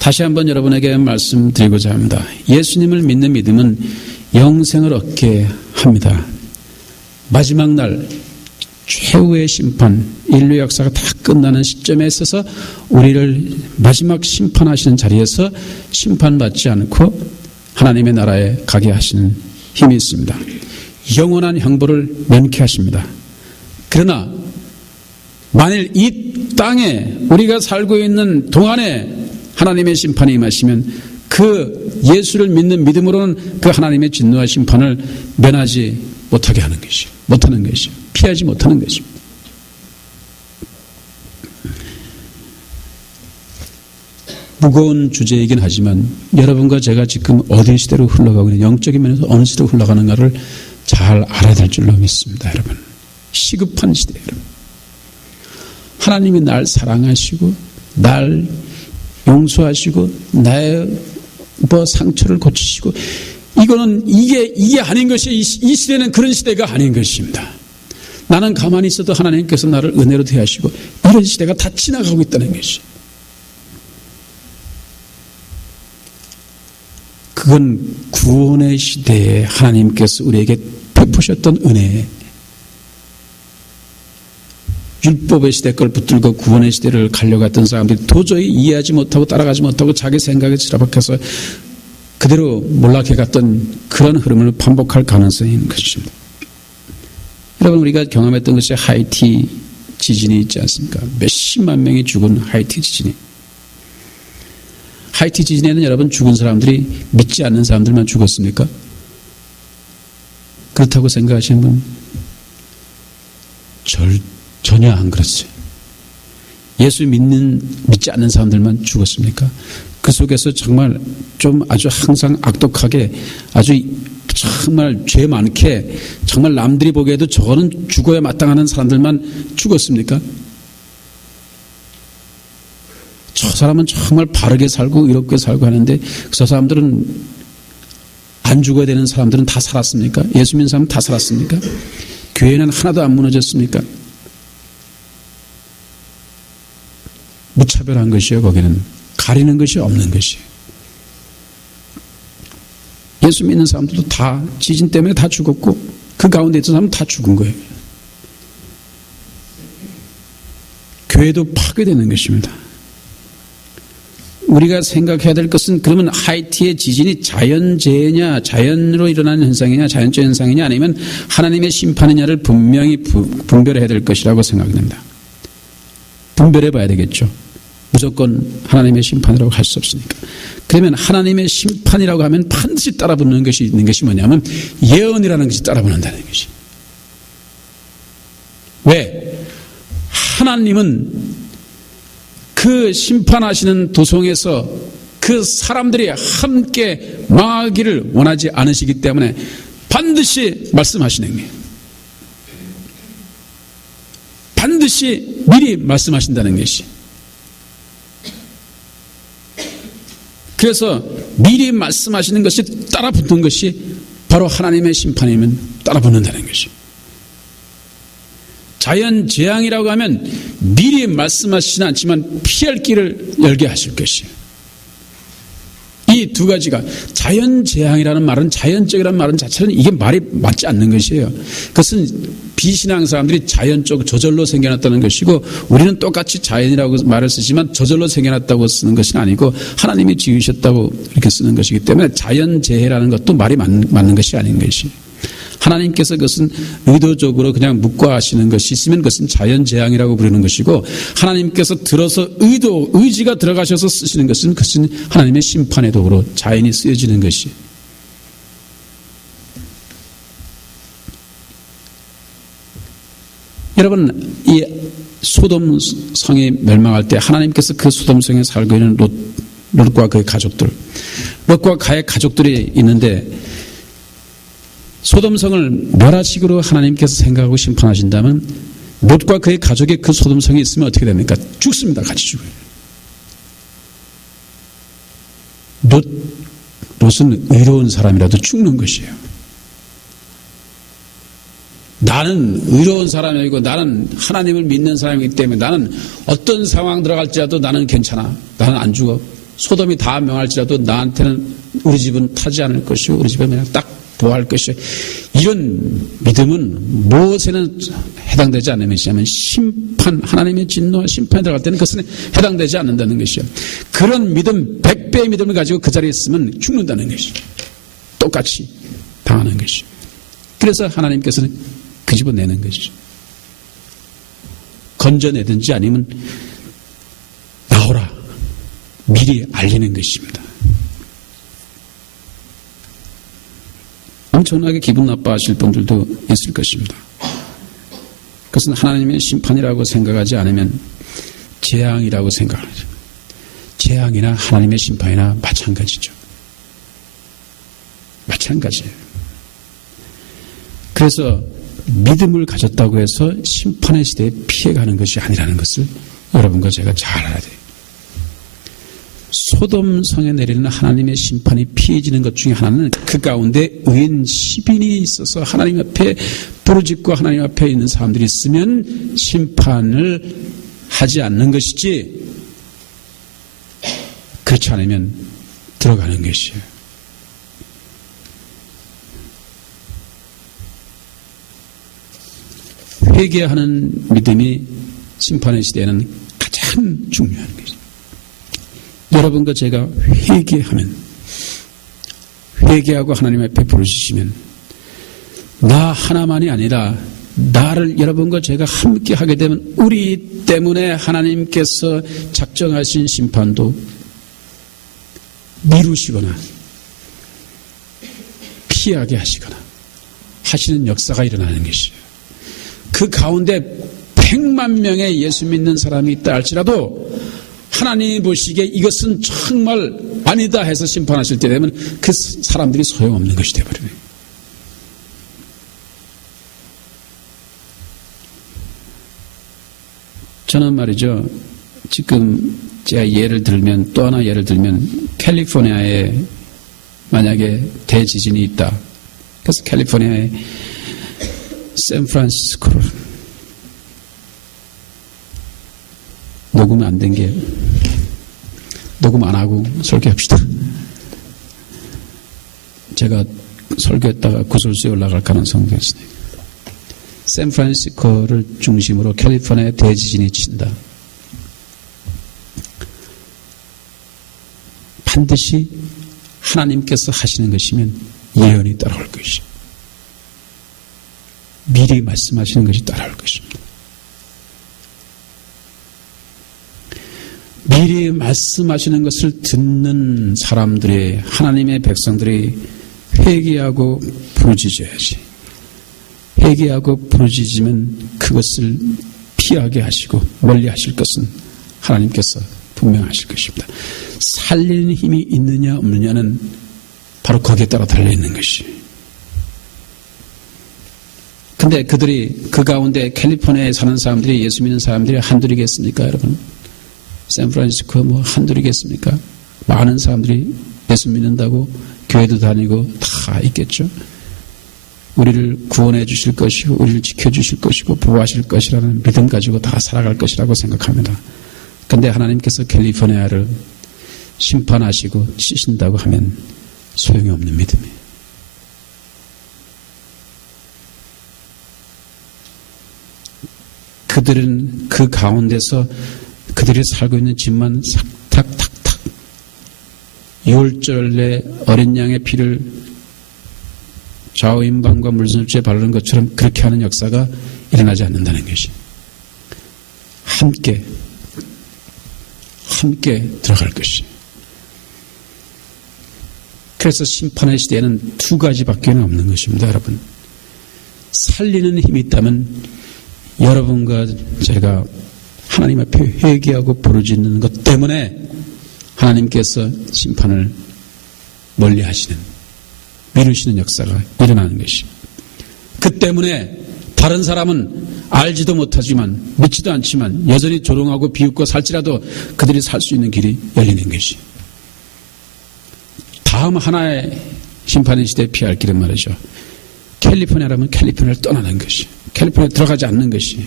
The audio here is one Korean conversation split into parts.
다시 한번 여러분에게 말씀드리고자 합니다. 예수님을 믿는 믿음은 영생을 얻게 합니다. 마지막 날 최후의 심판, 인류 역사가 다 끝나는 시점에 있어서 우리를 마지막 심판하시는 자리에서 심판받지 않고 하나님의 나라에 가게 하시는 힘이 있습니다. 영원한 형벌을 면케 하십니다. 그러나 만일 이 땅에 우리가 살고 있는 동안에 하나님의 심판이 임하시면 그 예수를 믿는 믿음으로는 그 하나님의 진노와 심판을 면하지 못하게 하는 것이요. 못하는 것이요. 피하지 못하는 것입니다. 무거운 주제이긴 하지만 여러분과 제가 지금 어디 시대로 흘러가고 있는 영적인 면에서 어느 시대로 흘러가는가를 잘 알아야 될 줄로 믿습니다. 여러분. 시급한 시대 여러분. 하나님이 날 사랑하시고 날 용서하시고 나의 상처를 고치시고 이거는 이게 아닌 것이 이 시대는 그런 시대가 아닌 것입니다. 나는 가만히 있어도 하나님께서 나를 은혜로 대하시고 이런 시대가 다 지나가고 있다는 것이. 그건 구원의 시대에 하나님께서 우리에게 베푸셨던 은혜. 율법의 시대 걸 붙들고 구원의 시대를 가려고 했던 사람들이 도저히 이해하지 못하고 따라가지 못하고 자기 생각에 치라박혀서 그대로 몰락해 갔던 그런 흐름을 반복할 가능성이 있는 것입니다. 여러분 우리가 경험했던 것이 하이티 지진이 있지 않습니까? 몇십만 명이 죽은 하이티 지진이. 하이티 지진에는 여러분 죽은 사람들이 믿지 않는 사람들만 죽었습니까? 그렇다고 생각하시는 분? 전혀 안 그렇어요. 예수 믿지 않는 사람들만 죽었습니까? 그 속에서 정말 좀 아주 항상 악독하게 아주 정말 죄 많게 정말 남들이 보기에도 저거는 죽어야 마땅하는 사람들만 죽었습니까? 저 사람은 정말 바르게 살고 이롭게 살고 하는데 저 사람들은 안 죽어야 되는 사람들은 다 살았습니까? 예수 믿는 사람은 다 살았습니까? 교회는 하나도 안 무너졌습니까? 무차별한 것이요. 거기는 가리는 것이 없는 것이에요. 예수 믿는 사람들도 다 지진 때문에 다 죽었고 그 가운데 있던 사람은 다 죽은 거예요. 교회도 파괴되는 것입니다. 우리가 생각해야 될 것은 그러면 하이티의 지진이 자연재해냐 자연으로 일어나는 현상이냐 자연적 현상이냐 아니면 하나님의 심판이냐를 분명히 분별해야 될 것이라고 생각됩니다. 분별해 봐야 되겠죠. 무조건 하나님의 심판이라고 할 수 없으니까. 그러면 하나님의 심판이라고 하면 반드시 따라붙는 것이 있는 것이 뭐냐면 예언이라는 것이 따라붙는다는 것이. 왜? 하나님은 그 심판하시는 도성에서 그 사람들이 함께 망하기를 원하지 않으시기 때문에 반드시 말씀하시는 거예요. 반드시 미리 말씀하신다는 것이. 그래서 미리 말씀하시는 것이 따라붙는 것이 바로 하나님의 심판이면 따라붙는다는 것이. 자연재앙이라고 하면 미리 말씀하시지는 않지만 피할 길을 열게 하실 것이에요. 이 두 가지가 자연재앙이라는 말은 자연적이라는 말은 자체는 이게 말이 맞지 않는 것이에요. 그것은 비신앙 사람들이 자연적 저절로 생겨났다는 것이고 우리는 똑같이 자연이라고 말을 쓰지만 저절로 생겨났다고 쓰는 것은 아니고 하나님이 지으셨다고 이렇게 쓰는 것이기 때문에 자연재해라는 것도 말이 맞는 것이 아닌 것이에요. 하나님께서 그것은 의도적으로 그냥 묵과하시는 것이 있으면 그것은 자연재앙이라고 부르는 것이고 하나님께서 들어서 의지가 들어가셔서 쓰시는 것은 그것은 하나님의 심판의 도구로 자연이 쓰여지는 것이에요. 여러분 이 소돔 성이 멸망할 때 하나님께서 그 소돔 성에 살고 있는 롯과 그의 가족들 롯과 그의 가족들이 있는데 소돔성을 멸하식으로 하나님께서 생각하고 심판하신다면 롯과 그의 가족이 그 소돔성에 있으면 어떻게 됩니까? 죽습니다. 같이 죽어요. 롯은 의로운 사람이라도 죽는 것이에요. 나는 의로운 사람이고 나는 하나님을 믿는 사람이기 때문에 나는 어떤 상황 들어갈지라도 나는 괜찮아. 나는 안 죽어. 소돔이 다 명할지라도 나한테는 우리 집은 타지 않을 것이고 우리 집은 그냥 딱 보호할 것이요. 이런 믿음은 무엇에는 해당되지 않는 것이냐면 심판, 하나님의 진노와 심판에 들어갈 때는 그것은 해당되지 않는다는 것이요. 그런 믿음, 100배의 믿음을 가지고 그 자리에 있으면 죽는다는 것이요. 똑같이 당하는 것이요. 그래서 하나님께서는 그 집어 내는 것이죠. 건져내든지 아니면 나오라 미리 알리는 것입니다. 엄청나게 기분 나빠하실 분들도 있을 것입니다. 그것은 하나님의 심판이라고 생각하지 않으면 재앙이라고 생각하죠. 재앙이나 하나님의 심판이나 마찬가지죠. 마찬가지예요. 그래서 믿음을 가졌다고 해서 심판의 시대에 피해가는 것이 아니라는 것을 여러분과 제가 잘 알아야 돼요. 소돔 성에 내리는 하나님의 심판이 피해지는 것 중에 하나는 그 가운데 의인 10인이 있어서 하나님 앞에 부르짖고 하나님 앞에 있는 사람들이 있으면 심판을 하지 않는 것이지 그렇지 않으면 들어가는 것이에요. 회개하는 믿음이 심판의 시대에는 가장 중요한 것이죠. 여러분과 제가 회개하고 하나님 앞에 부르시면 나 하나만이 아니라 나를 여러분과 제가 함께 하게 되면 우리 때문에 하나님께서 작정하신 심판도 미루시거나 피하게 하시거나 하시는 역사가 일어나는 것이에요. 그 가운데 100만 명의 예수 믿는 사람이 있다 할지라도 하나님이 보시기에 이것은 정말 아니다 해서 심판하실 때 되면 그 사람들이 소용없는 것이 되어버려요. 저는 말이죠. 지금 제가 또 하나 예를 들면 캘리포니아에 만약에 대지진이 있다. 그래서 캘리포니아에 샌프란시스코를 녹음 안 된 게 녹음 안 하고 설교합시다. 제가 설교했다가 구설수에 올라갈 가능성도 있습니다. 샌프란시스코를 중심으로 캘리포니아에 대지진이 친다. 반드시 하나님께서 하시는 것이면 예언이 따라올 것이죠. 미리 말씀하시는 것이 따라올 것입니다. 미리 말씀하시는 것을 듣는 사람들이 하나님의 백성들이 회개하고 부르짖어야지. 회개하고 부르짖으면 그것을 피하게 하시고 멀리 하실 것은 하나님께서 분명하실 것입니다. 살리는 힘이 있느냐 없느냐는 바로 거기에 따라 달려있는 것이. 근데 그들이 그 가운데 캘리포니아에 사는 사람들이 예수 믿는 사람들이 한둘이겠습니까 여러분? 샌프란시스코 한둘이겠습니까? 많은 사람들이 예수 믿는다고 교회도 다니고 다 있겠죠. 우리를 구원해 주실 것이고 우리를 지켜주실 것이고 보호하실 것이라는 믿음 가지고 다 살아갈 것이라고 생각합니다. 그런데 하나님께서 캘리포니아를 심판하시고 치신다고 하면 소용이 없는 믿음이에요. 그들은 그 가운데서 그들이 살고 있는 집만 탁탁탁탁 6월절에 어린 양의 피를 좌우임방과 물순수에 바르는 것처럼 그렇게 하는 역사가 일어나지 않는다는 것이. 함께 들어갈 것이. 그래서 심판의 시대에는 두 가지밖에 없는 것입니다, 여러분. 살리는 힘이 있다면 여러분과 제가 하나님 앞에 회개하고 부르짖는 것 때문에 하나님께서 심판을 멀리 하시는, 미루시는 역사가 일어나는 것이. 그 때문에 다른 사람은 알지도 못하지만 믿지도 않지만 여전히 조롱하고 비웃고 살지라도 그들이 살 수 있는 길이 열리는 것이. 다음 하나의 심판의 시대에 피할 길은 말이죠. 캘리포니아라면 캘리포니아를 떠나는 것이. 캘리포니아에 들어가지 않는 것이.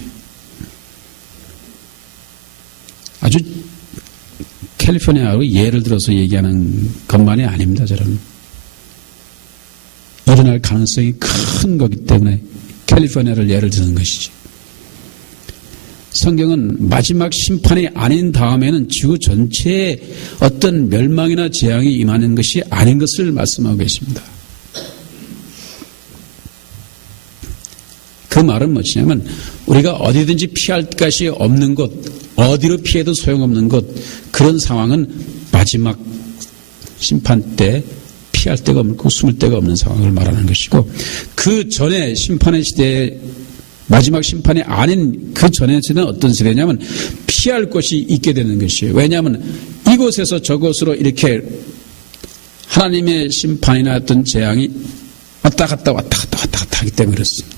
아주 캘리포니아로 예를 들어서 얘기하는 것만이 아닙니다. 저는 일어날 가능성이 큰 거기 때문에 캘리포니아를 예를 드는 것이지. 성경은 마지막 심판이 아닌 다음에는 지구 전체에 어떤 멸망이나 재앙이 임하는 것이 아닌 것을 말씀하고 계십니다. 그 말은 무엇이냐면 우리가 어디든지 피할 것이 없는 곳, 어디로 피해도 소용없는 곳, 그런 상황은 마지막 심판 때 피할 데가 없고 숨을 데가 없는 상황을 말하는 것이고, 그 전에 심판의 시대에 마지막 심판이 아닌 그 전의 시대는 어떤 시대냐면 피할 곳이 있게 되는 것이에요. 왜냐하면 이곳에서 저곳으로 이렇게 하나님의 심판이나 어떤 재앙이 왔다 갔다 하기 때문에 그렇습니다.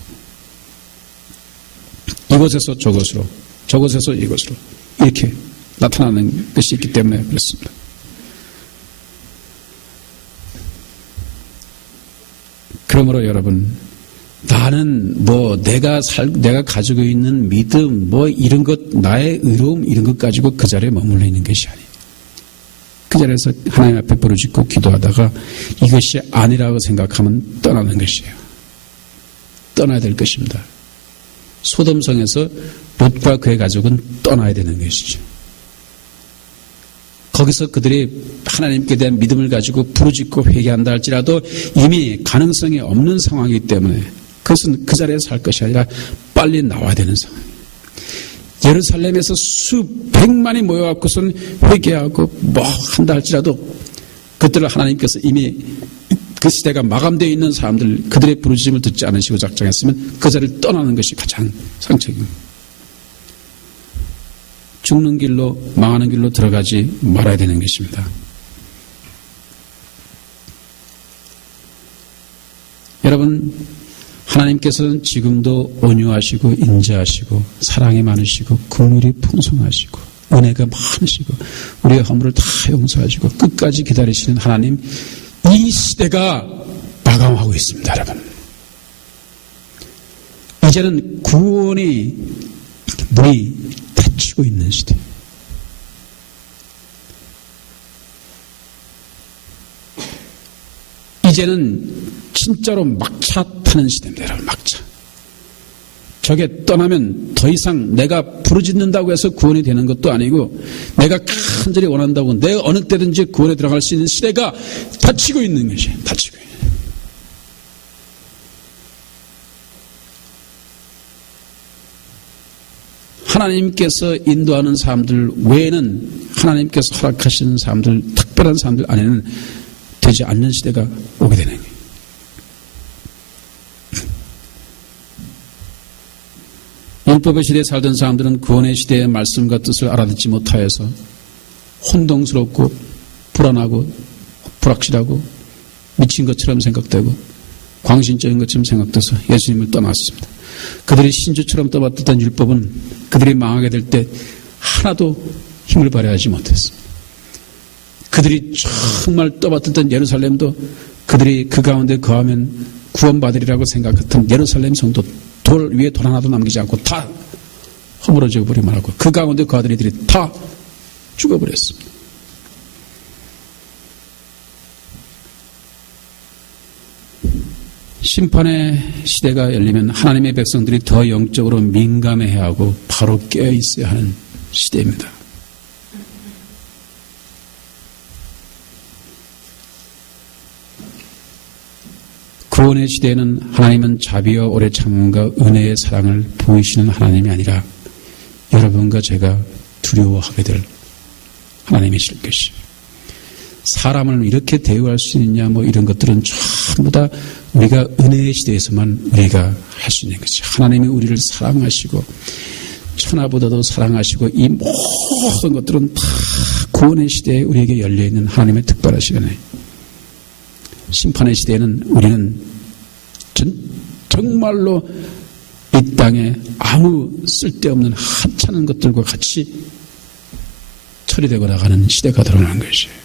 이곳에서 저곳으로, 저곳에서 이곳으로 이렇게 나타나는 것이 있기 때문에 그렇습니다. 그러므로 여러분, 나는 내가 가지고 있는 믿음, 이런 것, 나의 의로움, 이런 것 가지고 그 자리에 머물러 있는 것이 아니에요. 그 자리에서 하나님 앞에 부르짖고 기도하다가 이것이 아니라고 생각하면 떠나는 것이에요. 떠나야 될 것입니다. 소돔성에서 롯과 그의 가족은 떠나야 되는 것이죠. 거기서 그들이 하나님께 대한 믿음을 가지고 부르짖고 회개한다 할지라도 이미 가능성이 없는 상황이기 때문에 그것은 그 자리에서 살 것이 아니라 빨리 나와야 되는 상황이에요. 예루살렘에서 수백만이 모여갖고선 회개하고 한다 할지라도 그들을 하나님께서 이미 그 시대가 마감되어 있는 사람들, 그들의 부르짖음을 듣지 않으시고 작정했으면 그 자리를 떠나는 것이 가장 상책입니다. 죽는 길로, 망하는 길로 들어가지 말아야 되는 것입니다. 여러분, 하나님께서는 지금도 온유하시고 인자하시고 사랑이 많으시고 긍휼이 풍성하시고 은혜가 많으시고 우리의 허물을 다 용서하시고 끝까지 기다리시는 하나님, 이 시대가 마감하고 있습니다. 여러분, 이제는 구원의 문이 닫히고 있는 시대. 이제는 진짜로 막차 타는 시대입니다. 여러분, 막차. 저게 떠나면 더 이상 내가 부르짖는다고 해서 구원이 되는 것도 아니고, 내가 간절히 원한다고 내가 어느 때든지 구원에 들어갈 수 있는 시대가 닫히고 있는 것이에요. 닫히고 있는. 하나님께서 인도하는 사람들 외에는, 하나님께서 허락하시는 사람들, 특별한 사람들 안에는 되지 않는 시대가 오게 되는 거예요. 율법의 시대에 살던 사람들은 구원의 시대의 말씀과 뜻을 알아듣지 못하여서 혼동스럽고 불안하고 불확실하고 미친 것처럼 생각되고 광신적인 것처럼 생각돼서 예수님을 떠났습니다. 그들이 신주처럼 떠받들던 율법은 그들이 망하게 될 때 하나도 힘을 발휘하지 못했습니다. 그들이 정말 떠받들던 예루살렘도 그들이 그 가운데 거하면 구원받으리라고 생각했던 예루살렘 성도 돌 위에 돌 하나도 남기지 않고 다 허물어져 버리고 말하고 그 가운데 거하던 이들이 다 죽어버렸습니다. 심판의 시대가 열리면 하나님의 백성들이 더 영적으로 민감해야 하고 바로 깨어 있어야 하는 시대입니다. 구원의 시대에는 하나님은 자비와 오래 참음과 은혜의 사랑을 보이시는 하나님이 아니라 여러분과 제가 두려워하게 될 하나님이실 것이에요. 사람을 이렇게 대우할 수 있느냐 이런 것들은 전부 다 우리가 은혜의 시대에서만 우리가 할 수 있는 거죠. 하나님이 우리를 사랑하시고 천하보다도 사랑하시고 이 모든 것들은 다 구원의 시대에 우리에게 열려있는 하나님의 특별한 시간에, 심판의 시대에는 우리는 정말로 이 땅에 아무 쓸데없는 하찮은 것들과 같이 처리되고 나가는 시대가 들어오는 것이에요.